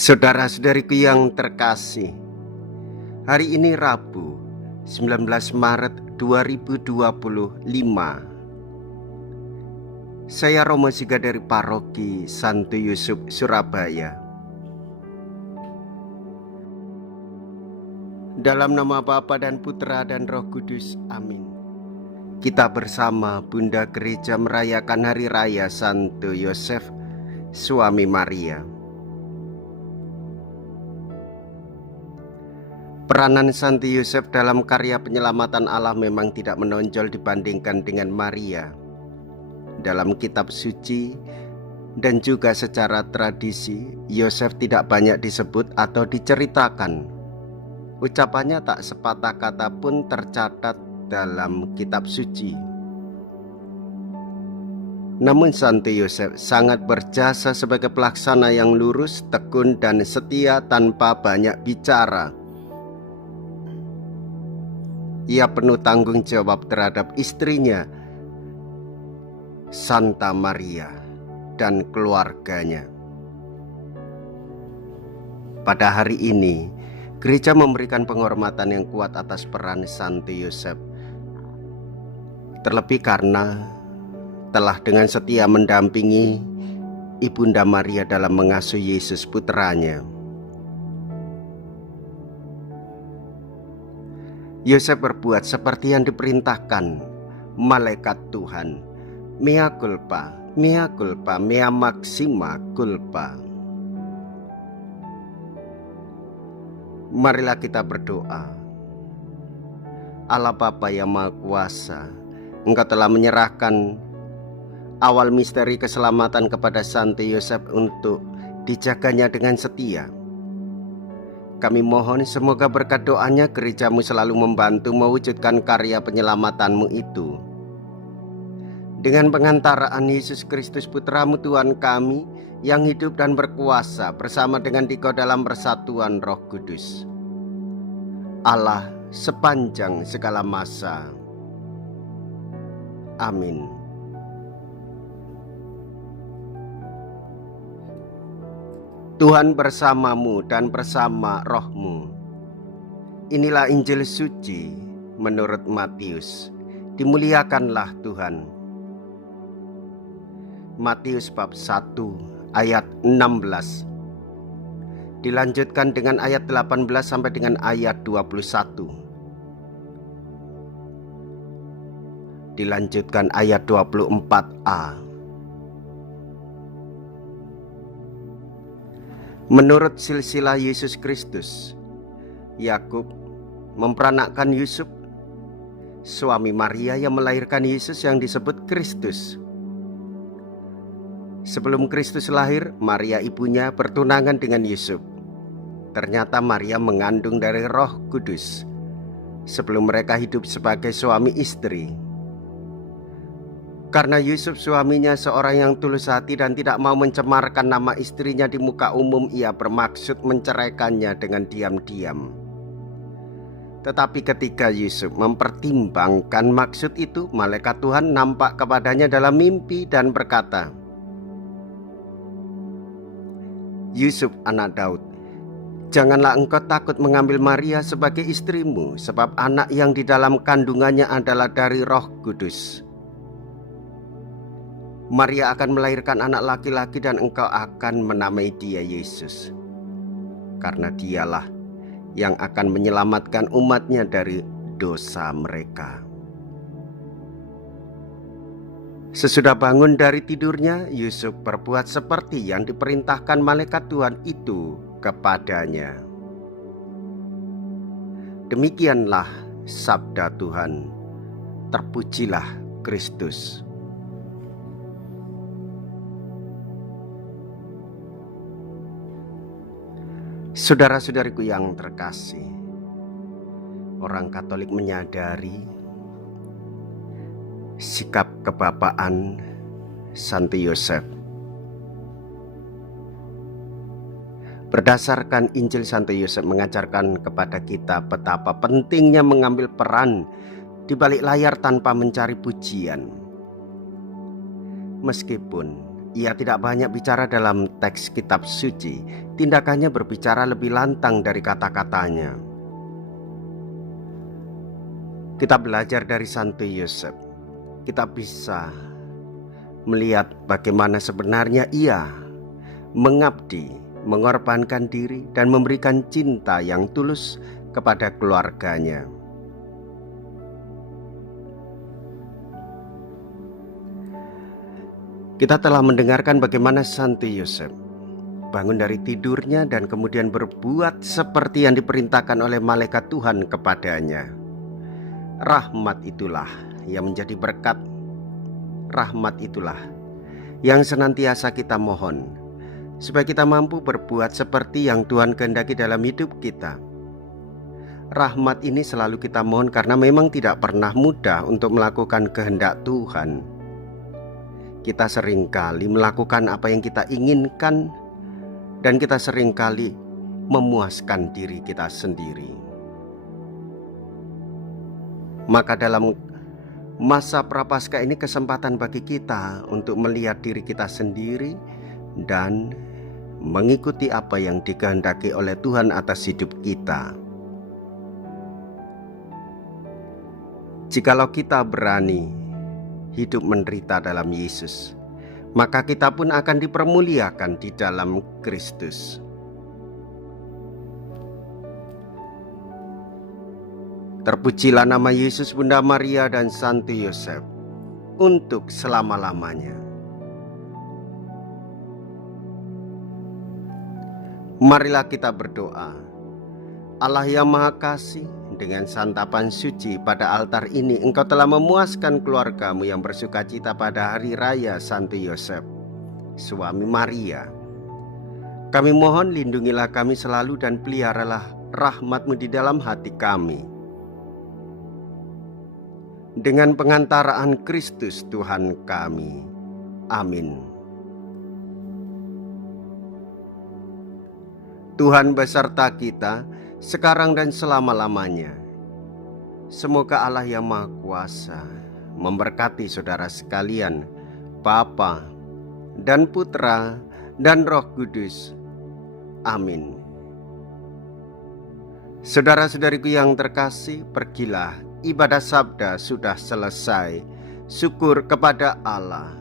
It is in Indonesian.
Saudara-saudariku yang terkasih, hari ini Rabu 19 Maret 2025. Saya Romo Siga dari Paroki Santo Yusuf, Surabaya. Dalam nama Bapa dan Putra dan Roh Kudus, amin. Kita bersama Bunda Gereja merayakan Hari Raya Santo Yosef, suami Maria. Peranan Santo Yosef dalam karya penyelamatan Allah memang tidak menonjol dibandingkan dengan Maria. Dalam kitab suci dan juga secara tradisi, Yosef tidak banyak disebut atau diceritakan. Ucapannya tak sepatah kata pun tercatat dalam kitab suci. Namun Santo Yosef sangat berjasa sebagai pelaksana yang lurus, tekun, dan setia tanpa banyak bicara. Ia penuh tanggung jawab terhadap istrinya, Santa Maria, dan keluarganya. Pada hari ini, gereja memberikan penghormatan yang kuat atas peran Santo Yosef. Terlebih karena telah dengan setia mendampingi Ibunda Maria dalam mengasuh Yesus putranya. Yosef berbuat seperti yang diperintahkan malaikat Tuhan. Mea culpa, mea culpa, mea maxima culpa. Marilah kita berdoa. Allah Bapa yang Maha Kuasa, Engkau telah menyerahkan awal misteri keselamatan kepada Santo Yosef untuk dijaganya dengan setia. Kami mohon semoga berkat doanya gerejamu selalu membantu mewujudkan karya penyelamatanmu itu. Dengan pengantaraan Yesus Kristus Putramu Tuhan kami yang hidup dan berkuasa bersama dengan Dikau dalam persatuan Roh Kudus, Allah sepanjang segala masa. Amin. Tuhan bersamamu dan bersama rohmu. Inilah Injil suci menurut Matius. Dimuliakanlah Tuhan. Matius bab 1 ayat 16. Dilanjutkan dengan ayat 18 sampai dengan ayat 21. Dilanjutkan ayat 24a. Menurut silsilah Yesus Kristus, Yakub memperanakkan Yusuf, suami Maria yang melahirkan Yesus yang disebut Kristus. Sebelum Kristus lahir, Maria ibunya bertunangan dengan Yusuf. Ternyata Maria mengandung dari Roh Kudus sebelum mereka hidup sebagai suami istri. Karena Yusuf suaminya seorang yang tulus hati dan tidak mau mencemarkan nama istrinya di muka umum, ia bermaksud menceraikannya dengan diam-diam. Tetapi ketika Yusuf mempertimbangkan maksud itu, malaikat Tuhan nampak kepadanya dalam mimpi dan berkata, "Yusuf anak Daud, janganlah engkau takut mengambil Maria sebagai istrimu, sebab anak yang di dalam kandungannya adalah dari Roh Kudus. Maria akan melahirkan anak laki-laki dan engkau akan menamai dia Yesus, karena dialah yang akan menyelamatkan umatnya dari dosa mereka." Sesudah bangun dari tidurnya, Yusuf berbuat seperti yang diperintahkan malaikat Tuhan itu kepadanya. Demikianlah sabda Tuhan. Terpujilah Kristus. Saudara-saudariku yang terkasih, orang Katolik menyadari sikap kebapaan Santo Yosef. Berdasarkan Injil, Santo Yosef mengajarkan kepada kita betapa pentingnya mengambil peran di balik layar tanpa mencari pujian. Meskipun Ia tidak banyak bicara dalam teks kitab suci, tindakannya berbicara lebih lantang dari kata-katanya. Kita belajar dari Santo Yosef. Kita bisa melihat bagaimana sebenarnya ia mengabdi, mengorbankan diri, dan memberikan cinta yang tulus kepada keluarganya. Kita telah mendengarkan bagaimana Santo Yosef bangun dari tidurnya dan kemudian berbuat seperti yang diperintahkan oleh malaikat Tuhan kepadanya. Rahmat itulah yang menjadi berkat. Rahmat itulah yang senantiasa kita mohon, supaya kita mampu berbuat seperti yang Tuhan kehendaki dalam hidup kita. Rahmat ini selalu kita mohon karena memang tidak pernah mudah untuk melakukan kehendak Tuhan. Kita seringkali melakukan apa yang kita inginkan, dan kita seringkali memuaskan diri kita sendiri. Maka dalam masa Prapaskah ini kesempatan bagi kita untuk melihat diri kita sendiri dan mengikuti apa yang dikehendaki oleh Tuhan atas hidup kita. Jikalau kita berani hidup menderita dalam Yesus, maka kita pun akan dipermuliakan di dalam Kristus. Terpujilah nama Yesus, Bunda Maria, dan Santo Yosef untuk selama-lamanya. Marilah kita berdoa. Allah yang Maha Kasih, dengan santapan suci pada altar ini Engkau telah memuaskan keluargamu yang bersuka cita pada hari raya Santo Yosef, suami Maria. Kami mohon lindungilah kami selalu dan peliharalah rahmat-Mu di dalam hati kami. Dengan pengantaraan Kristus Tuhan kami. Amin. Tuhan beserta kita, sekarang dan selama-lamanya. Semoga Allah yang Maha Kuasa memberkati saudara sekalian, Bapa dan Putra dan Roh Kudus. Amin. Saudara-saudariku yang terkasih, pergilah. Ibadah sabda sudah selesai. Syukur kepada Allah.